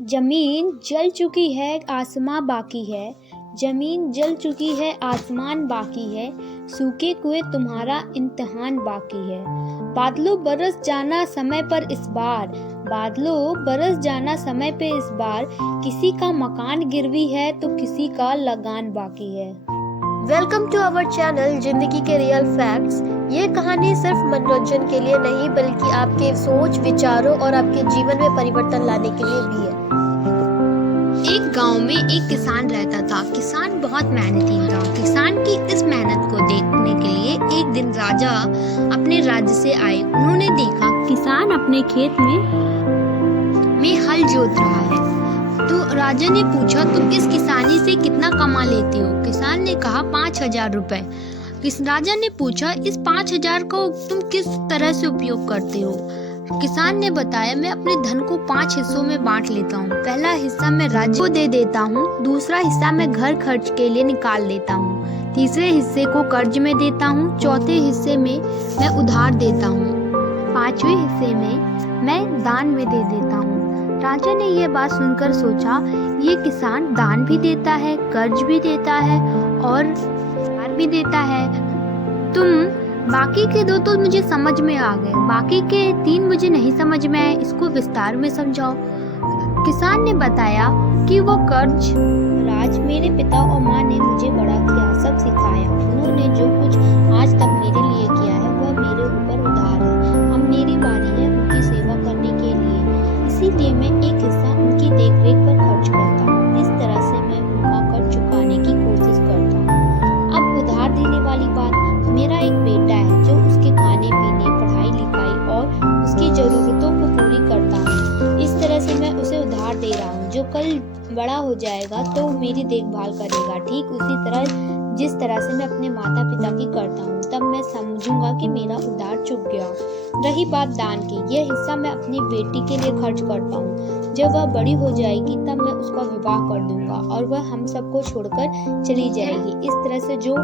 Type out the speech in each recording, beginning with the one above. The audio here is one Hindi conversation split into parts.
जमीन जल चुकी है आसमां बाकी है। जमीन जल चुकी है आसमान बाकी है। सूखे कुएं तुम्हारा इम्तिहान बाकी है। बादलों बरस जाना समय पर इस बार। बादलों बरस जाना समय पे इस बार। किसी का मकान गिरवी है तो किसी का लगान बाकी है। वेलकम टू आवर चैनल जिंदगी के रियल फैक्ट्स। ये कहानी सिर्फ मनोरंजन के लिए नहीं बल्कि आपके सोच, विचारों और आपके जीवन में परिवर्तन लाने के लिए भी है। एक गांव में एक किसान रहता था। किसान बहुत मेहनती था। किसान की इस मेहनत को देखने के लिए एक दिन राजा अपने राज्य से आए। उन्होंने देखा किसान अपने खेत में हल जोत रहा है। तो राजा ने पूछा, तुम इस किसानी से कितना कमा लेते हो? किसान ने कहा 5,000 रुपए। राजा ने पूछा, इस 5,000 को तुम किस तरह से उपयोग करते हो? किसान ने बताया, मैं अपने धन को 5 हिस्सों में बांट लेता हूँ। पहला हिस्सा मैं राज्य को दे देता हूँ, दूसरा हिस्सा मैं घर खर्च के लिए निकाल लेता हूँ, तीसरे हिस्से को कर्ज में देता हूँ, चौथे हिस्से में मैं उधार देता हूँ, पांचवें हिस्से में मैं दान में दे देता हूँ। राजा ने ये बात सुनकर सोचा, ये किसान दान भी देता है, कर्ज भी देता है और उधार भी देता है। तुम बाकी के 2 तो मुझे समझ में आ गए, बाकी के 3 मुझे नहीं समझ में आए, इसको विस्तार में समझाओ। किसान ने बताया कि वो कर्ज राज मेरे पिता और माँ ने मुझे बड़ा किया, सब सिखाया। उन्होंने जो कुछ आज तक मेरे लिए किया है वह मेरे ऊपर उधार है। अब मेरी बारी है उनकी सेवा करने के लिए, इसीलिए मैं एक हिस्सा उनकी देखरेख पर खर्च करता हूँ। इस तरह से मैं उनका कर्ज चुकाने की कोशिश करता हूँ। अब उधार देने वाली बात, मेरा एक बेटा है जो उसके खाने पीने, पढ़ाई लिखाई और उसकी जरूरतों को पूरी करता हूँ। इस तरह से मैं उसे उधार दे रहा हूँ, जो कल बड़ा हो जाएगा तो मेरी देखभाल करेगा। ठीक उसी तरह जिस तरह से मैं अपने माता पिता की करता हूँ, तब मैं समझूंगा कि मेरा उधार चुक गया। रही बात दान की, यह हिस्सा मैं अपनी बेटी के लिए खर्च करता हूँ। जब वह बड़ी हो जाएगी तब मैं उसका विवाह कर दूंगा और वह हम सबको छोड़कर चली जाएगी। इस तरह से जो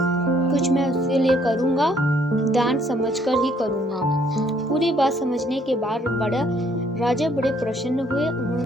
कुछ मैं उसके लिए करूंगा दान समझकर ही करूंगा। पूरी बात समझने के बाद राजा बड़े प्रसन्न हुए। उन्होंने